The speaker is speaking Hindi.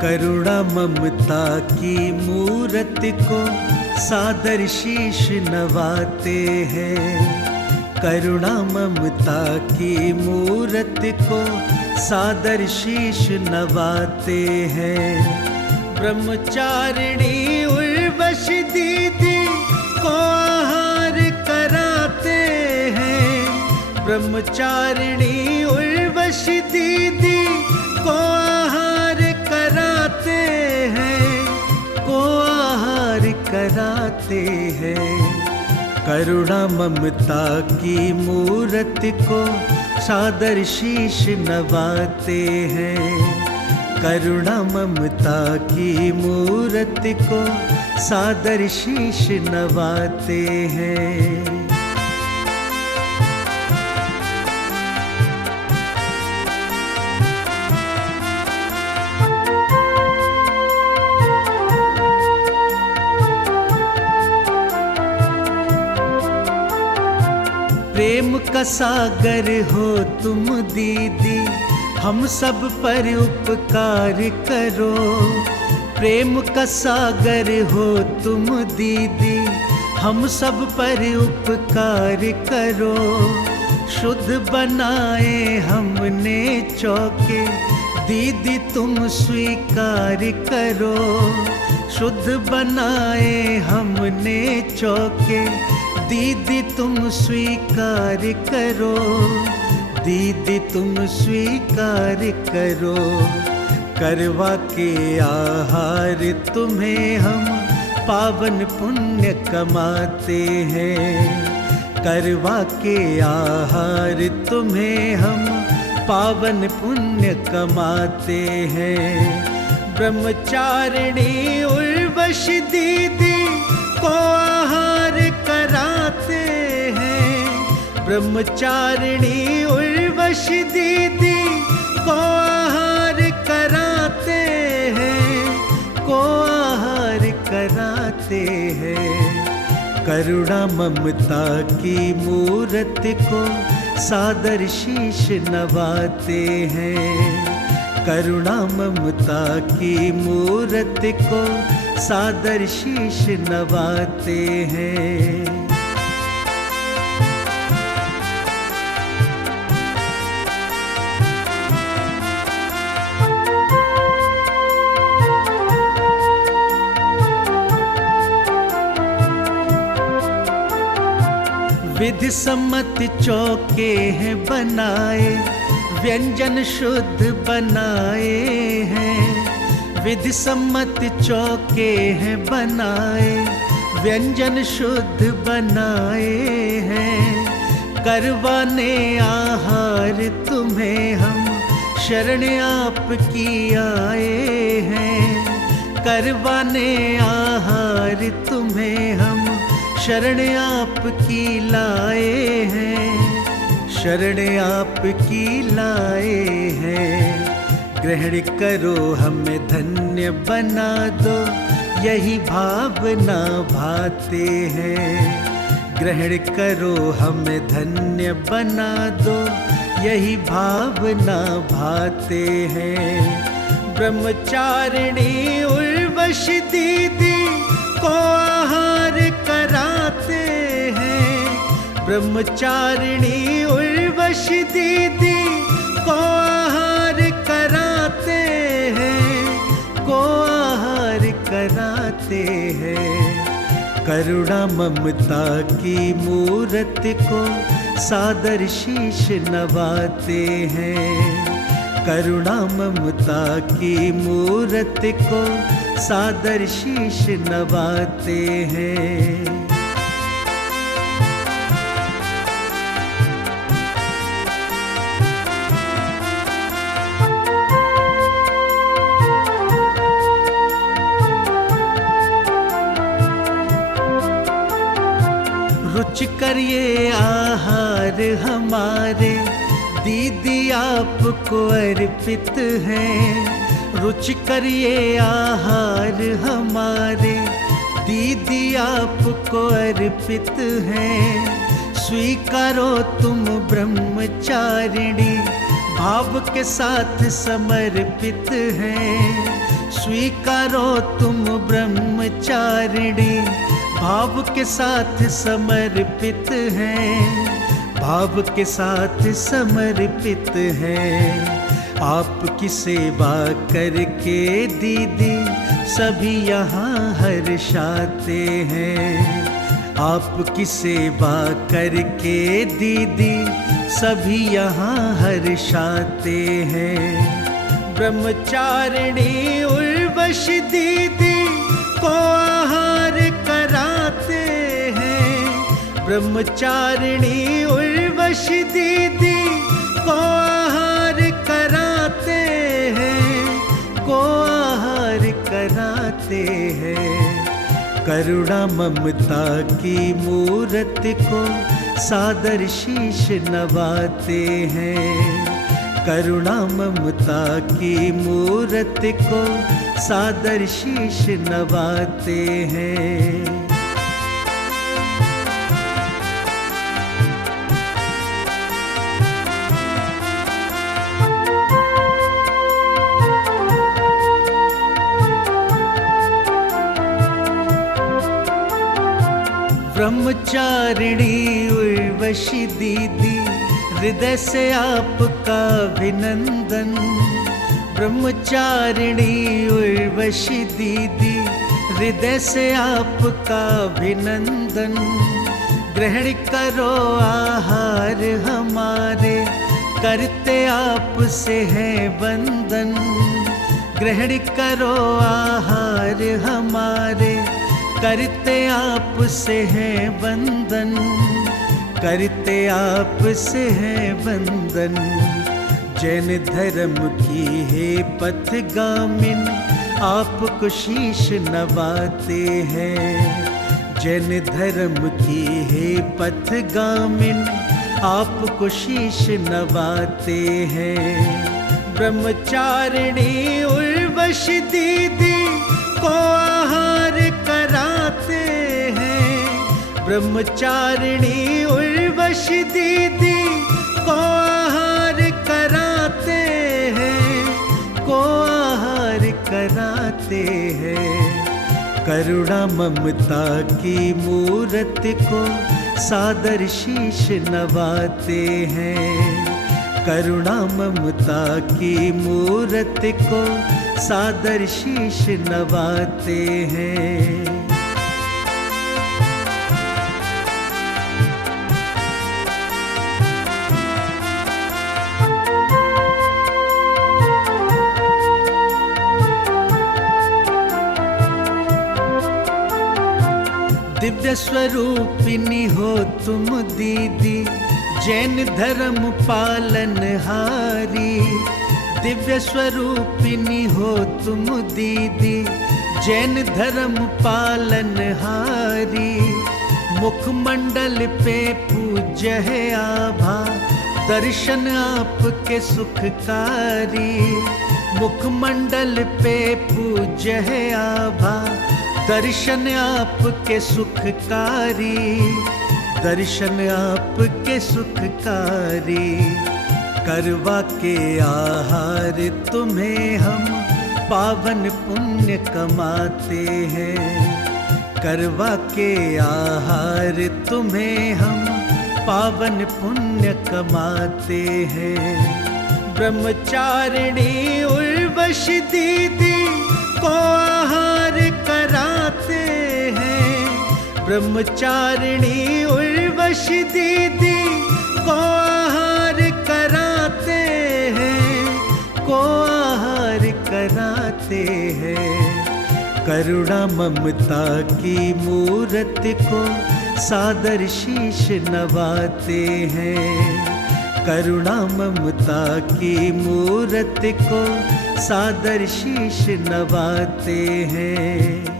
करुणा ममता की मूरत को सादर शीश नवाते हैं। करुणा ममता की मूरत को सादर शीश नवाते हैं। ब्रह्मचारिणी उर्वशी दीदी को आहार कराते हैं। ब्रह्मचारिणी उर्वशी दीदी को आहार कराते हैं, को आहार कराते हैं। करुणा ममता की मूरत को सादर शीश नवाते हैं। करुणा ममता की मूरत को सादर शीश नवाते हैं। प्रेम का सागर हो तुम दीदी, हम सब पर उपकार करो। प्रेम का सागर हो तुम दीदी, हम सब पर उपकार करो। शुद्ध बनाए हमने चौके, दीदी तुम स्वीकार करो। शुद्ध बनाए हमने चौके, दीदी तुम स्वीकार करो। दीदी तुम स्वीकार करो। करवा के आहार तुम्हें हम पावन पुण्य कमाते हैं। करवा के आहार तुम्हें हम पावन पुण्य कमाते हैं। ब्रह्मचारिणी उर्वशी दीदी को आहार कराते हैं। ब्रह्मचारिणी उर्वशी दीदी को आहार कराते हैं, को आहार कराते हैं। करुणा ममता की मूरत को सादर शीश नवाते हैं। करुणा ममता की मूरत को सादर शीश नवाते हैं। विधि सम्मत चौके हैं बनाए, व्यंजन शुद्ध बनाए हैं। विधि सम्मत चौके हैं बनाए, व्यंजन शुद्ध बनाए हैं। करवाने आहार तुम्हें हम शरण आपकी आए हैं। करवाने आहार तुम्हें हम शरण आपकी लाए हैं। शरण आपकी लाए हैं। ग्रहण करो हमें धन्य बना दो, यही भावना भाते हैं। ग्रहण करो हमें धन्य बना दो, यही भावना भाते हैं। ब्रह्मचारिणी उर्वशी दीदी को आहार कराते हैं। ब्रह्मचारिणी उर्वशी दीदी को आहार कराते हैं, को आहार कराते हैं। करुणा ममता की मूरत को सादर शीश नवाते हैं। करुणा ममता की मूरत को सादर शीश नवाते हैं। रुचिकर ये आहार हमारे दीदी आपको अर्पित है। रुचिकर ये आहार हमारे दीदी आपको अर्पित है। स्वीकारो तुम ब्रह्मचारिणी, भाव के साथ समर्पित हैं। स्वीकारो तुम ब्रह्मचारिणी, भाव के साथ समर्पित हैं, भाव के साथ समर्पित हैं। आपकी सेवा करके दीदी सभी यहाँ हर्षाते हैं, आपकी सेवा करके दीदी सभी यहाँ हर्षाते हैं। ब्रह्मचारिणी उर्वशी दीदी को आहार कराते हैं, ब्रह्मचारिणी उर्वशी दीदी को आहार कराते हैं, को आहार कराते हैं। करुणा ममता की मूरत को सादर शीश नवाते हैं, करुणा ममता की मूरत को सादर शीश नवाते हैं। ब्रह्मचारिणी उर्वशी दीदी हृदय से आपका अभिनंदन, ब्रह्मचारिणी उर्वशी दीदी हृदय से आपका अभिनंदन। ग्रहण करो आहार हमारे, करते आपसे है वंदन, ग्रहण करो आहार हमारे, करते आपसे है वंदन, करते आपसे है वंदन। जैन धर्म की है पथगामिन, आपको शीश नवाते हैं, जैन धर्म की है पथगामिन, आपको शीश नवाते हैं। ब्रह्मचारिणी उर्वशी दीदी को आहार कराते हैं, ब्रह्मचारिणी उर्वशी दीदी को आहार कराते हैं, को आहार कराते हैं। करुणा ममता की मूरत को सादर शीश नवाते हैं, करुणा ममता की मूरत को सादर शीश नवाते हैं। दिव्य स्वरूपिणी हो तुम दीदी, जैन धर्म पालनहारी, दिव्य स्वरूपिणी हो तुम दीदी, जैन धर्म पालनहारी। मुखमंडल पे पूज्य है आभा, दर्शन आपके सुखकारी, मुखमंडल पे पूज्य है आभा, दर्शन आपके सुखकारी, दर्शन आपके सुखकारी। करवा के आहार तुम्हें हम पावन पुण्य कमाते हैं, करवा के आहार तुम्हें हम पावन पुण्य कमाते हैं। ब्रह्मचारिणी उर्वशी दीदी को आहार कराते हैं, ब्रह्मचारिणी उर्वशी दीदी को आहार कराते हैं, को आहार कराते हैं। करुणा ममता की मूरत को सादर शीश नवाते हैं, करुणा ममता की मूरत को सादर शीश नवाते हैं।